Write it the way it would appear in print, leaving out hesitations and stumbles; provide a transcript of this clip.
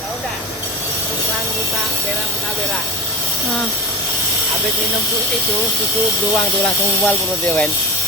Tahu enggak? Tukang buka berak. Ah. Habis minum itu susu beruang tuh langsung mual perut dia, Wen.